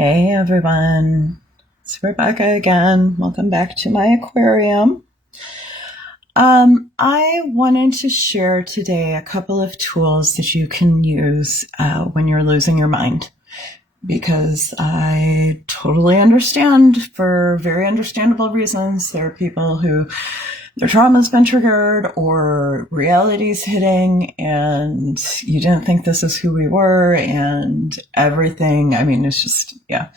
Hey everyone, it's Rebecca again. Welcome back to my aquarium. I wanted to share today a couple of tools that you can use when you're losing your mind, because I totally understand, for very understandable reasons, there are people who their trauma's been triggered or reality's hitting and you didn't think this is who we were and everything. I mean, it's just, yeah,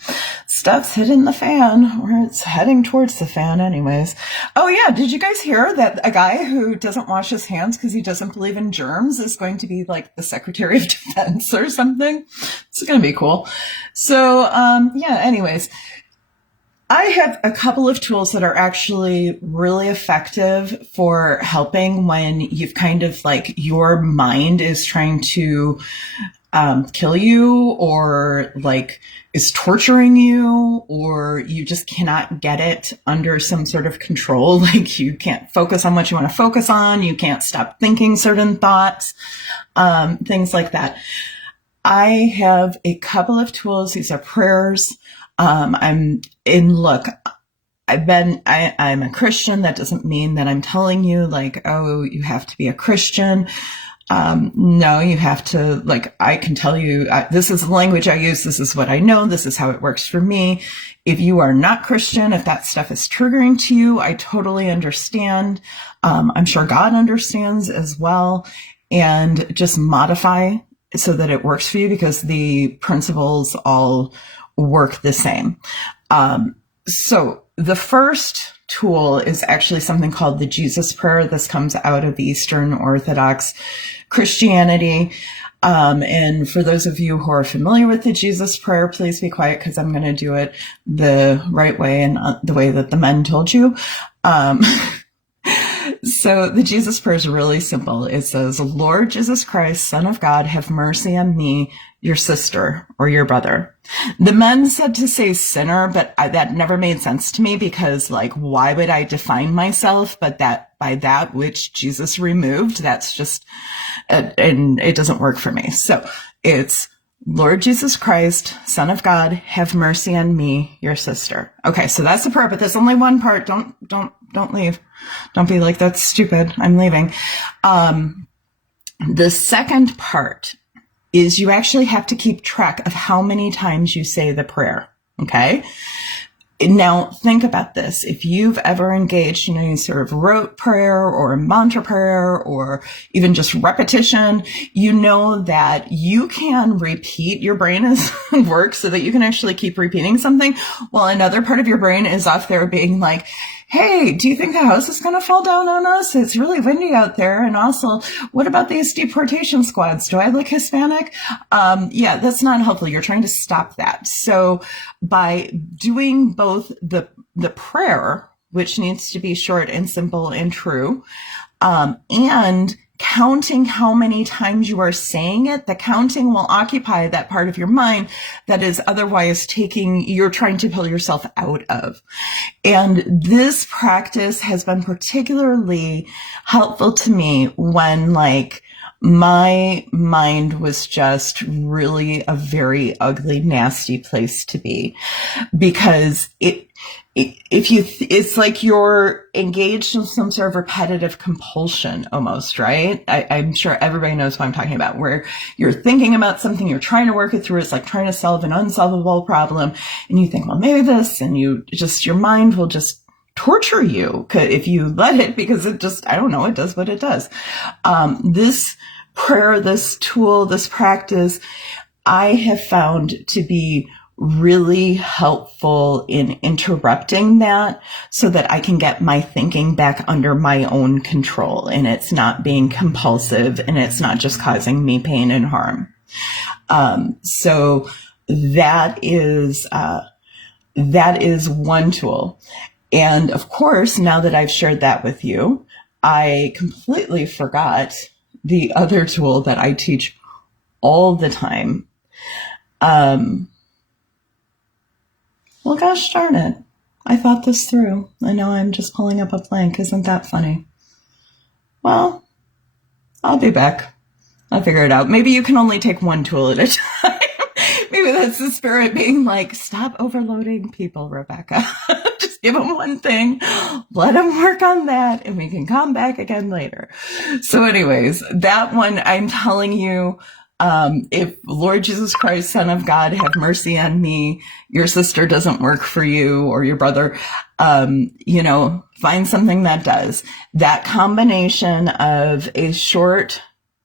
stuff's hitting the fan, or it's heading towards the fan anyways. Oh yeah, did you guys hear that a guy who doesn't wash his hands because he doesn't believe in germs is going to be like the Secretary of Defense or something? It's going to be cool. So, yeah, anyways, I have a couple of tools that are actually really effective for helping when you've kind of like your mind is trying to kill you, or like is torturing you, or you just cannot get it under some sort of control. Like you can't focus on what you want to focus on. You can't stop thinking certain thoughts, things like that. I have a couple of tools. These are prayers. I'm a Christian. That doesn't mean that I'm telling you like, oh, you have to be a Christian. No, you have to, like, I can tell you, this is the language I use. This is what I know. This is how it works for me. If you are not Christian, if that stuff is triggering to you, I totally understand. I'm sure God understands as well, and just modify so that it works for you, because the principles all work the same. So the first tool is actually something called the Jesus Prayer. This comes out of Eastern Orthodox Christianity. And for those of you who are familiar with the Jesus Prayer, please be quiet, because I'm going to do it the right way and the way that the men told you. So the Jesus Prayer is really simple. It says, Lord Jesus Christ, Son of God, have mercy on me, your sister or your brother. The men said to say sinner, but that never made sense to me, because like, why would I define myself but that by that which Jesus removed? That's just, and it doesn't work for me. So it's Lord Jesus Christ, Son of God, have mercy on me, your sister. Okay, so that's the prayer, but there's only one part. Don't leave. Don't be like, that's stupid, I'm leaving. The second part is you actually have to keep track of how many times you say the prayer. Okay. Now think about this. If you've ever engaged in any sort of rote prayer or mantra prayer or even just repetition, you know that you can repeat, your brain is works so that you can actually keep repeating something while another part of your brain is off there being like, hey, do you think the house is going to fall down on us? It's really windy out there. And also, what about these deportation squads? Do I look Hispanic? Yeah, that's not helpful. You're trying to stop that. So by doing both the prayer, which needs to be short and simple and true, and counting how many times you are saying it, the counting will occupy that part of your mind that is otherwise you're trying to pull yourself out of. And this practice has been particularly helpful to me when like my mind was just really a very ugly, nasty place to be, because it's like you're engaged in some sort of repetitive compulsion almost, right? I'm sure everybody knows what I'm talking about, where you're thinking about something, you're trying to work it through. It's like trying to solve an unsolvable problem. And you think, well, maybe this, and your mind will just torture you if you let it, because it just, I don't know, it does what it does. This prayer, this tool, this practice, I have found to be really helpful in interrupting that so that I can get my thinking back under my own control, and it's not being compulsive, and it's not just causing me pain and harm. So that is one tool. And of course, now that I've shared that with you, I completely forgot the other tool that I teach all the time. Well, gosh darn it. I thought this through. I know I'm just pulling up a blank. Isn't that funny? Well, I'll be back. I'll figure it out. Maybe you can only take one tool at a time. maybe that's the spirit being like, stop overloading people, Rebecca. Just give them one thing, let them work on that, and we can come back again later. So anyways, that one, I'm telling you, if Lord Jesus Christ, Son of God, have mercy on me, your sister doesn't work for you or your brother, find something that does. That combination of a short,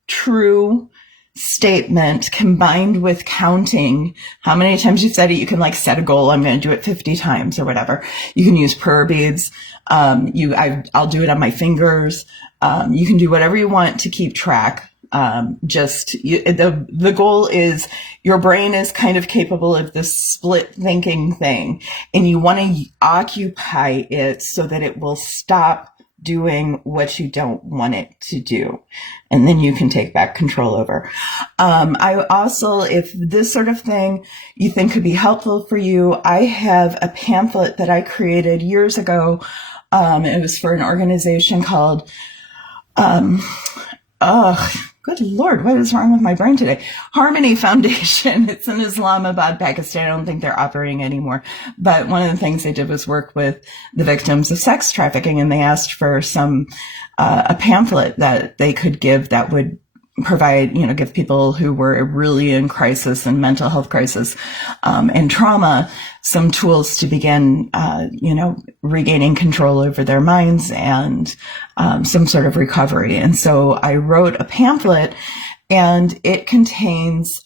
true statement combined with counting how many times you've said it. You can like set a goal. I'm going to do it 50 times or whatever. You can use prayer beads. I'll do it on my fingers. You can do whatever you want to keep track. The goal is your brain is kind of capable of this split thinking thing, and you want to occupy it so that it will stop doing what you don't want it to do. And then you can take back control over. I also, if this sort of thing you think could be helpful for you, I have a pamphlet that I created years ago. It was for an organization called, good Lord, what is wrong with my brain today? Harmony Foundation. It's in Islamabad, Pakistan. I don't think they're operating anymore. But one of the things they did was work with the victims of sex trafficking, and they asked for a pamphlet that they could give that would provide, give people who were really in crisis and mental health crisis, and trauma, some tools to begin, regaining control over their minds and, some sort of recovery. And so I wrote a pamphlet, and it contains,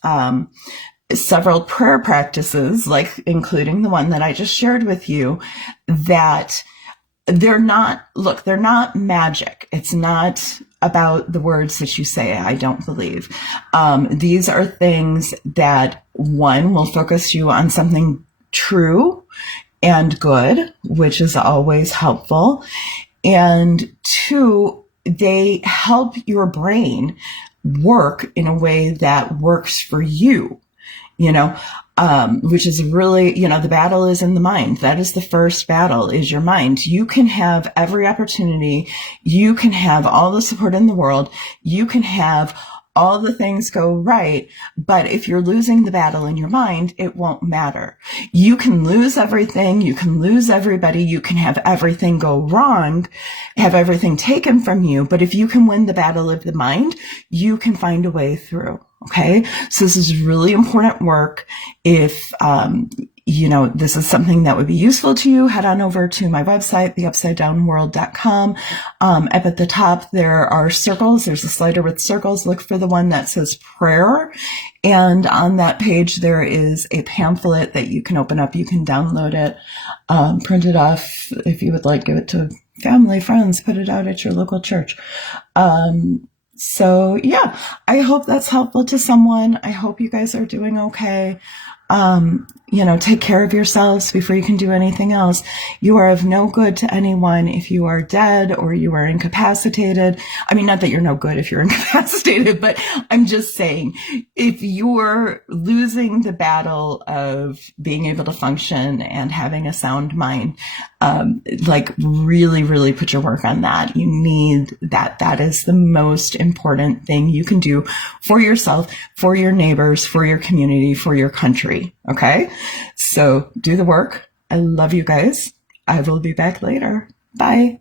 several prayer practices, like including the one that I just shared with you, that they're not magic. It's not about the words that you say, I don't believe. These are things that, one, will focus you on something true and good, which is always helpful. And two, they help your brain work in a way that works for you, which is really, the battle is in the mind. That is the first battle, is your mind. You can have every opportunity. You can have all the support in the world. You can have all the things go right. But if you're losing the battle in your mind, it won't matter. You can lose everything. You can lose everybody. You can have everything go wrong, have everything taken from you. But if you can win the battle of the mind, you can find a way through. Okay. So this is really important work. If, this is something that would be useful to you, head on over to my website, theupsidedownworld.com. Up at the top, there are circles. There's a slider with circles. Look for the one that says prayer. And on that page, there is a pamphlet that you can open up. You can download it, print it off if you would like, give it to family, friends, put it out at your local church. So yeah, I hope that's helpful to someone. I hope you guys are doing okay. Take care of yourselves before you can do anything else. You are of no good to anyone if you are dead or you are incapacitated. I mean, not that you're no good if you're incapacitated, but I'm just saying, if you're losing the battle of being able to function and having a sound mind, really, really put your work on that. You need that. That is the most important thing you can do for yourself, for your neighbors, for your community, for your country. Okay? So do the work. I love you guys. I will be back later. Bye.